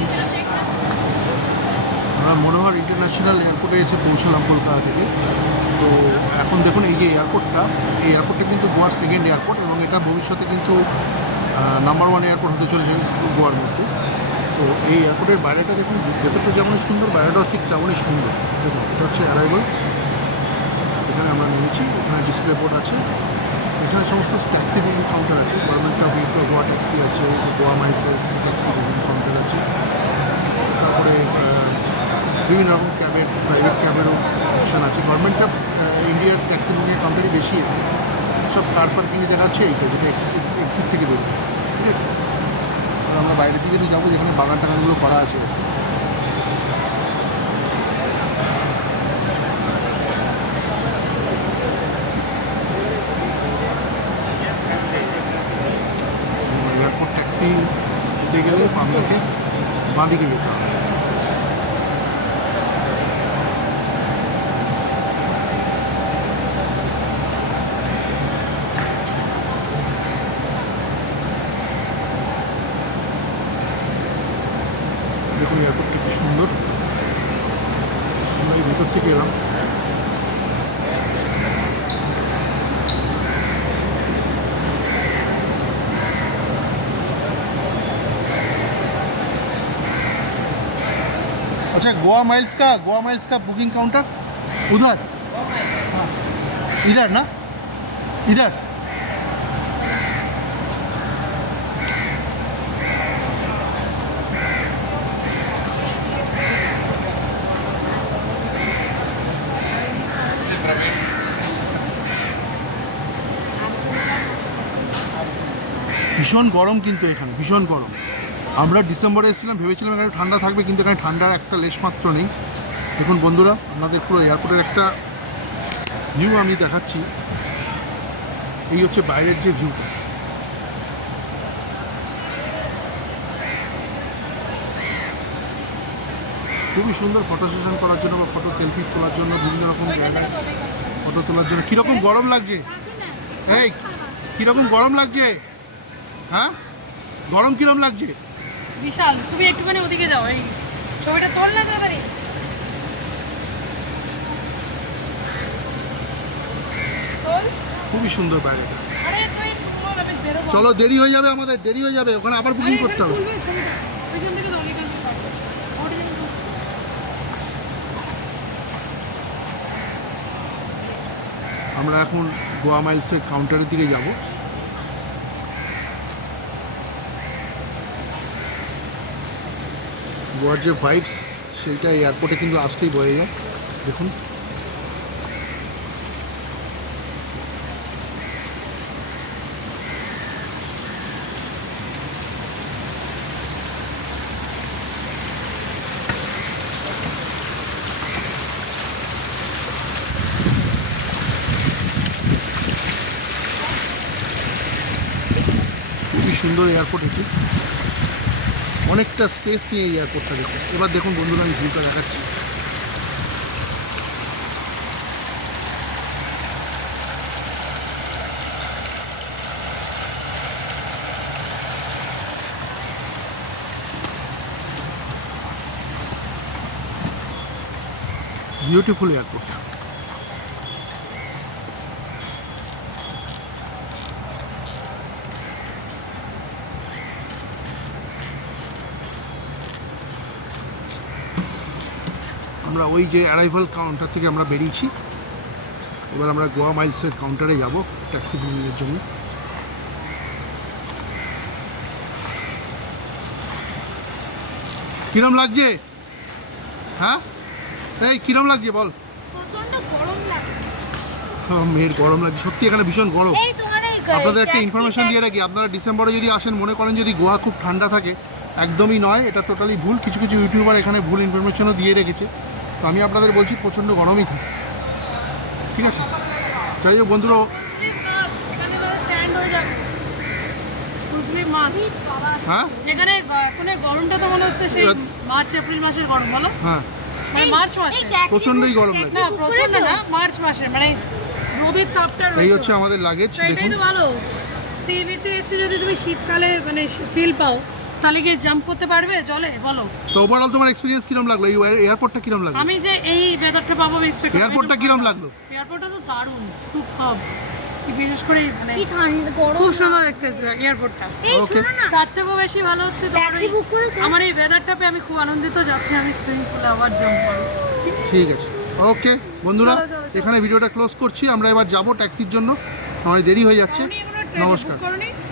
Friends, আমরা মনোহর international এয়ারপোর্টে এসে পৌঁছলাম কলকাতা থেকে। তো এখন দেখুন এই যে এয়ারপোর্টটা, এই এয়ারপোর্টটা কিন্তু গোয়ার সেকেন্ড এয়ারপোর্ট এবং এটা ভবিষ্যতে কিন্তু নাম্বার 1 এয়ারপোর্ট হতে চলেছে গোয়ার মধ্যে। তো এই এয়ারপোর্টের বাইরেটা দেখুন, ভেতরটা যেমনই সুন্দর বাইরেটাও ঠিক তেমনই সুন্দর। দেখুন এটা হচ্ছে অ্যারাইভালস, এখানে আমরা নেমেছি, এখানে ডিসপ্লে বোর্ড আছে, এখানে সমস্ত ট্যাক্সি বুকিং কাউন্টার আছে, গভর্নমেন্ট অফ গোয়া ট্যাক্সি আছে, গোয়া মাইলসের ট্যাক্সি বুকিং কাউন্টার আছে, তারপরে বিভিন্ন রকম ক্যাবের, প্রাইভেট ক্যাবেরও অপশান আছে। গভর্নমেন্ট অফ ইন্ডিয়ার ট্যাক্সি বুকিং কাউন্টারই বেশি, সব কার পার্কিংয়ে জায়গা আছে এইটা, যেটা এক্সিট থেকে বেরোয়। ঠিক আছে, আর আমরা বাইরের দিকে যাবো যেখানে বাগান টাগানগুলো করা আছে। এয়ারপোর্ট ট্যাক্সি দিতে গেলে আপনাকে বাঁদিকে যেতে হবে। দেখুন এয়ারপোর্টটা কি সুন্দর, আমরা এই ভেতর থেকে এলাম। अच्छा, गोवा माइल्स का बुकिंग काउंटर उधर, हाँ इधर ना, इधर। ভীষণ গরম কিন্তু এখানে, ভীষণ গরম। আমরা ডিসেম্বরে এসেছিলাম, ভেবেছিলাম এখানে ঠান্ডা থাকবে, কিন্তু এখানে ঠান্ডার একটা লেশমাত্র নেই। দেখুন বন্ধুরা, আপনাদের পুরো এয়ারপোর্টের একটা ভিউ আমি দেখাচ্ছি। এই হচ্ছে বাইরের যে ভিউটা, খুবই সুন্দর ফটো সেশন করার জন্য বা ফটো সেলফি তোলার জন্য, বিভিন্ন রকম জায়গায় ফটো তোলার জন্য। কীরকম গরম লাগছে, এই কীরকম গরম লাগছে, হ্যাঁ গরম কীরকম লাগছে? বিশাল। তুমি একটুখানি ওদিকে যাও, এই ছবিটা তোল না তাড়াতাড়ি। খুবই সুন্দর বাইরেটা। আরে তুই তোল, আমি বেরোবো। চলো, দেরি হয়ে যাবে, আমাদের দেরি হয়ে যাবে, ওখানে আবার বুকিং করতে হবে। ওইখান থেকে দাও, ওইখান থেকে দাও। আমরা এখন গোয়া মাইলসের কাউন্টারের দিকে যাব। গোয়ার যে ভাইবস সেইটা এয়ারপোর্টে কিন্তু আসলেই বয়ে যায়। দেখুন খুবই সুন্দর এয়ারপোর্ট এটি, অনেকটা স্পেস নিয়ে এই এয়ারপোর্টটা। দেখুন এবার দেখুন বন্ধুরা, আমি ভিউটা দেখাচ্ছি। বিউটিফুল এয়ারপোর্টটা। আমরা ওই যে অ্যারাইভাল কাউন্টার থেকে আমরা বেরিয়েছি, এবার আমরা গোয়া মাইলসের কাউন্টারে যাব ট্যাক্সি বুকিংয়ের জন্য। কিরম লাগছে, হ্যাঁ এই কিরম লাগছে বল? প্রচন্ড গরম লাগে। মেয়ের গরম লাগছে সত্যি, এখানে ভীষণ গরম। এই তোমার এই আপনাদের একটা ইনফরমেশন দিয়ে রাখি, আপনারা ডিসেম্বরে যদি আসেন মনে করেন যদি গোয়া খুব ঠান্ডা থাকে, একদমই নয়, এটা টোটালি ভুল। কিছু কিছু ইউটিউবার এখানে ভুল ইনফরমেশনও দিয়ে রেখেছে। তো আমি আপনাদের বলছি প্রচণ্ড গরমই থাকে, ঠিক আছে? যাই হোক বন্ধুরা, হ্যাঁ এখানে এখানে গরমটা তো মনে হচ্ছে সেই মার্চ এপ্রিল মাসের গরম, বলো? হ্যাঁ মানে মার্চ মাসে প্রচণ্ডই গরম লাগে। না প্রচন্ড না, মার্চ মাসে মানে রোদের তাপটা রয়েছে। এই হচ্ছে আমাদের লাগেজ। এটাই দেখুন তো ভালো, সি বিচে এসে যদি তুমি শীতকালে মানে ফিল পাও, তাহলে কি জাম্প করতে পারবে জলে বলো? তো ওভারঅল তোমার এক্সপিরিয়েন্স কিরম লাগলো, এই এয়ারপোর্টটা কিরম লাগলো, আমি যে এই ওয়েদারটা পাবো আমি এক্সপেক্ট এয়ারপোর্টটা কিরম লাগলো? এয়ারপোর্টটা তো দারুণ, সুপার। বিশেষ করে মানে কি ঠান্ডা গরম। খুব সুন্দর দেখতে এয়ারপোর্টটা। এই Okay. শোনো না, তার থেকেও বেশি ভালো হচ্ছে তোমার ট্যাক্সি বুক করেছো? আমার এই ওয়েদারটা পেয়ে আমি খুব আনন্দিত, যাতে আমি সুইমিং পুলে আবার জাম্প করবো। ঠিক আছে, ওকে বন্ধুরা, চলো, চলো, চলো। এখানে ভিডিওটা ক্লোজ করছি। আমরা এবার যাব ট্যাক্সির জন্য, আমার দেরি হয়ে যাচ্ছে। আমি এখনো ট্রেনে নমস্কার। বুক করনি।